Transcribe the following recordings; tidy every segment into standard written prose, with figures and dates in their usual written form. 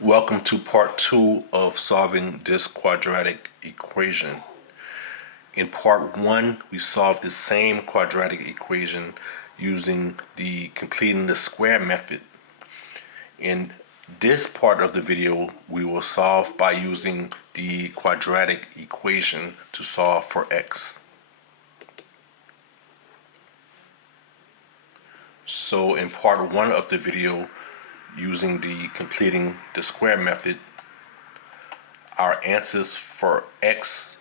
Welcome to part 2 of solving this quadratic equation. In part 1, we solved the same quadratic equation using the completing the square method. In this part of the video, we will solve by using the quadratic equation to solve for x. So in part 1 of the video, using the completing the square method, our answers for x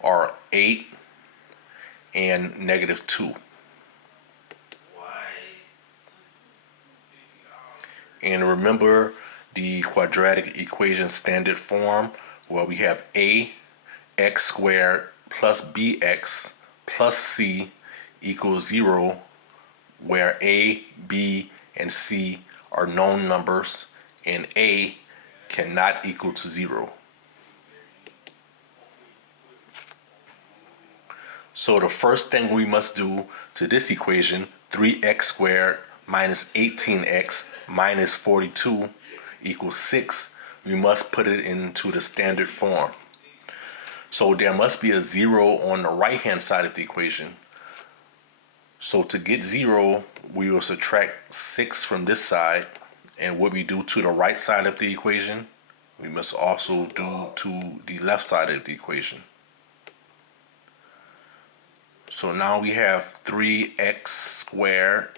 are 8 and -2. And remember the quadratic equation standard form where we have x squared plus bx plus c equals 0, where a, b, and c are known numbers and a cannot equal to 0. So the first thing we must do to this equation, 3x squared minus 18x minus 42 equals 6, we must put it into the standard form. So there must be a 0 on the right hand side of the equation. So to get 0, we will subtract 6 from this side, and what we do to the right side of the equation, we must also do to the left side of the equation. So now we have 3x squared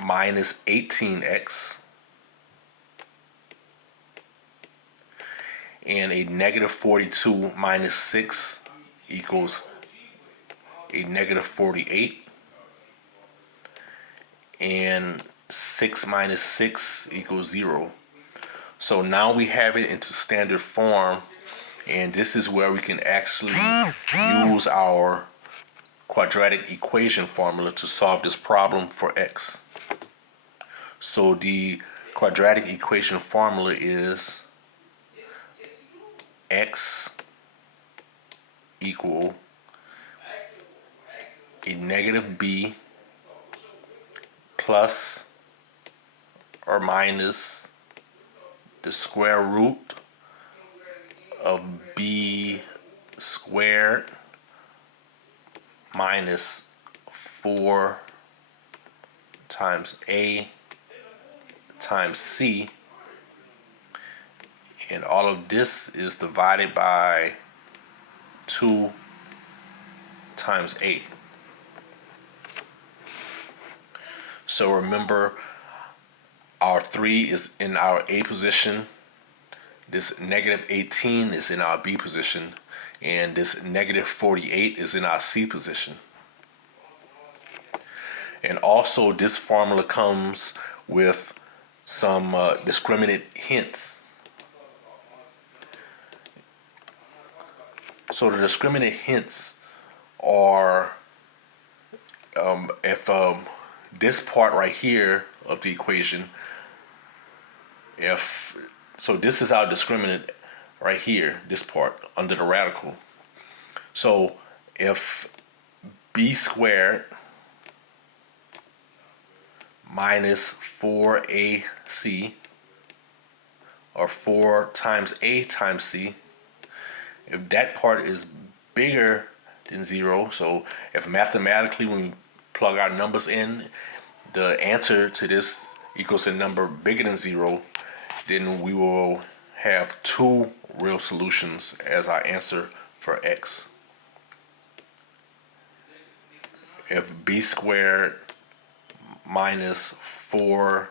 minus 18x and a -42 minus 6 equals a -48, and 6 minus 6 equals 0. So now we have it into standard form, and this is where we can actually use our quadratic equation formula to solve this problem for x. So the quadratic equation formula is x equal a -b plus or minus the square root of b squared minus 4 times a times c, and all of this is divided by 2 times a. So remember, our 3 is in our a position, this -18 is in our b position, and this -48 is in our c position. And also this formula comes with some discriminant hints. So the discriminant hints are if this part right here of the equation, so this is our discriminant right here, this part under the radical. So if b squared minus 4ac, or 4 times a times c, if that part is bigger than 0, so if mathematically when we plug our numbers in, the answer to this equals a number bigger than 0, then we will have 2 real solutions as our answer for x. If b squared minus 4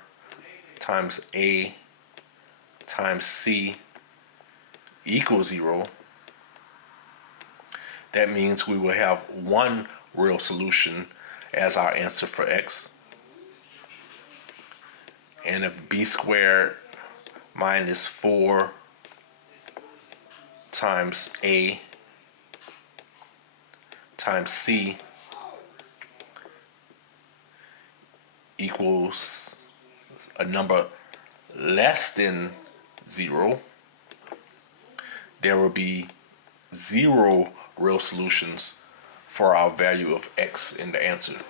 times a times c equals 0, that means we will have 1 real solution as our answer for x. And if b squared minus 4 times a times c equals a number less than 0, there will be 0 real solutions for our value of x in the answer.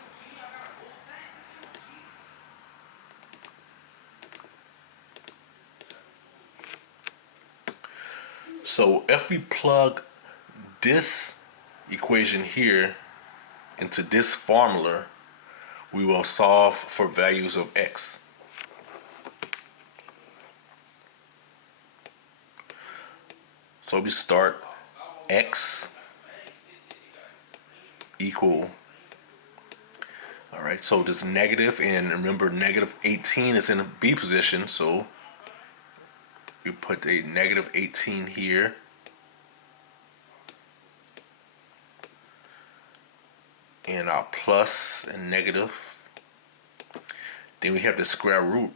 So if we plug this equation here into this formula, we will solve for values of x. So we start x equal, all right, so this negative, and remember negative 18 is in the B position, so we put a negative 18 here. And our plus and negative. Then we have the square root.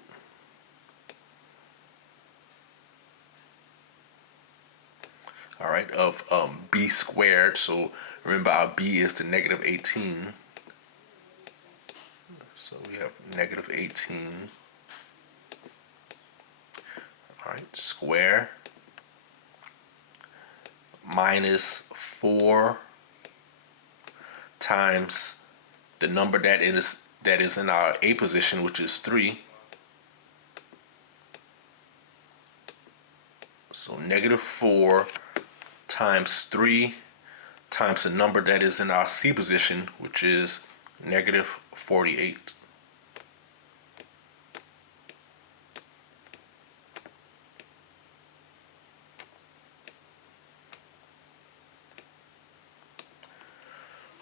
All right, of b squared. So remember our b is the negative 18. So we have negative 18. All right, square minus 4 times the number that is in our A position, which is 3. So negative 4 times 3 times the number that is in our C position, which is negative 48.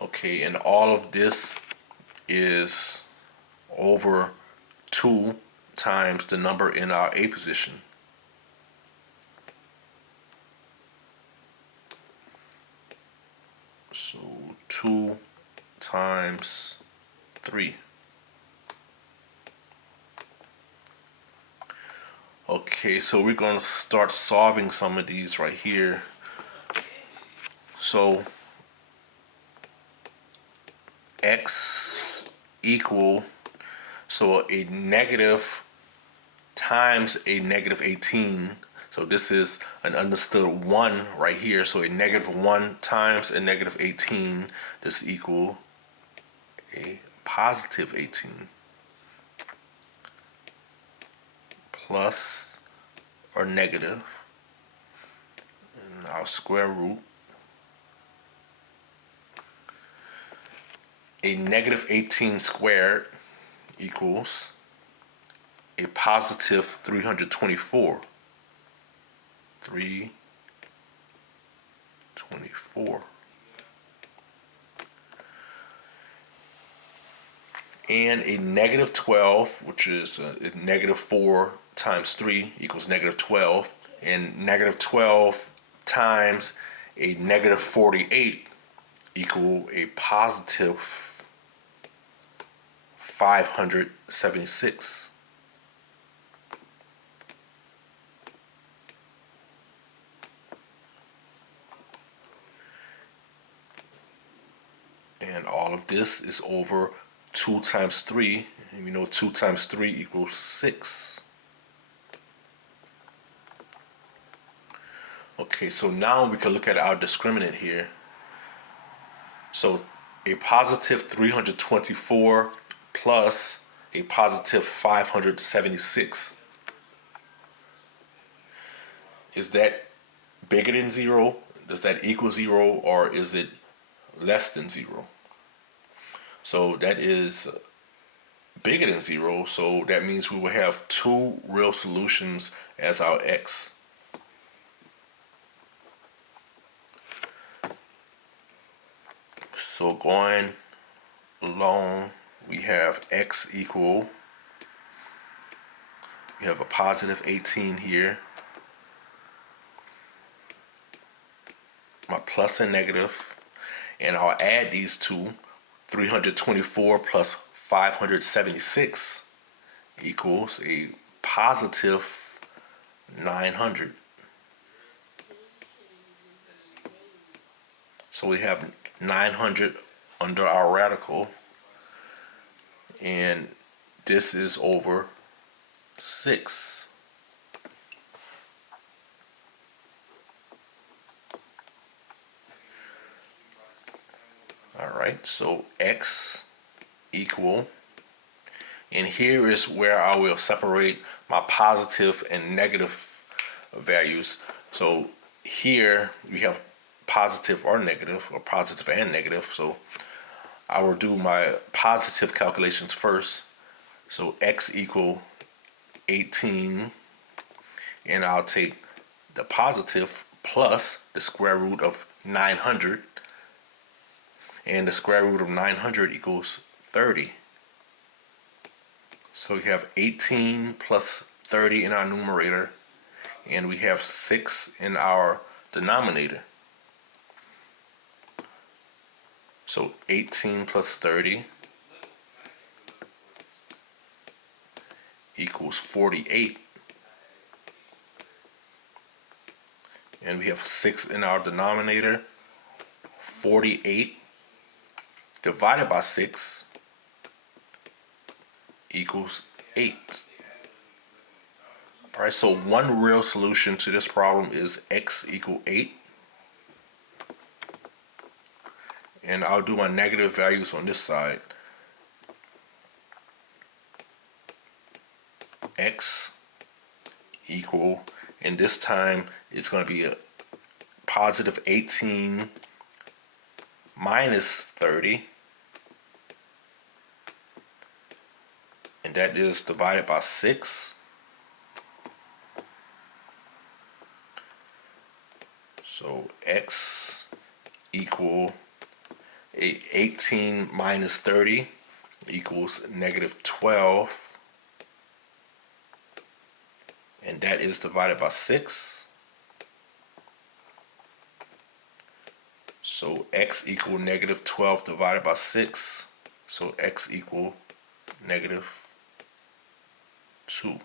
Okay, and all of this is over 2 times the number in our A position. So 2 times 3. Okay, so we're going to start solving some of these right here. So x equal, so a negative times a negative 18. So this is an understood 1 right here. So a negative 1 times a negative 18, this equal a positive 18. Plus or negative, and our square root. A negative 18 squared equals a positive 324. 324. And a negative 12, which is negative 4 times 3 equals negative 12. And negative 12 times a negative 48 equal a positive 576. And all of this is over 2 times 3. And we know 2 times 3 equals 6. Okay, so now we can look at our discriminant here. So a positive 324 plus a positive 576. Is that bigger than 0? Does that equal 0, or is it less than 0? So that is bigger than 0, so that means we will have 2 real solutions as our x. So going along, we have x equal, we have a positive 18 here, my plus and negative, and I'll add these two. 324 plus 576 equals a positive 900. So we have 900 under our radical, and this is over 6. All right, so x equal, and here is where I will separate my positive and negative values. So here we have positive or negative, or positive and negative. So I will do my positive calculations first. So x equal 18, and I'll take the positive plus the square root of 900, and the square root of 900 equals 30. So we have 18 plus 30 in our numerator, and we have 6 in our denominator. So 18 plus 30 equals 48. And we have 6 in our denominator. 48 divided by 6 equals 8. All right, so one real solution to this problem is x equal 8. And I'll do my negative values on this side. X equal, and this time it's going to be a positive 18 minus 30, and that is divided by 6. So x equal 18 minus 30 equals negative 12, and that is divided by 6. So x equal negative 12 divided by 6. So x equal negative 2.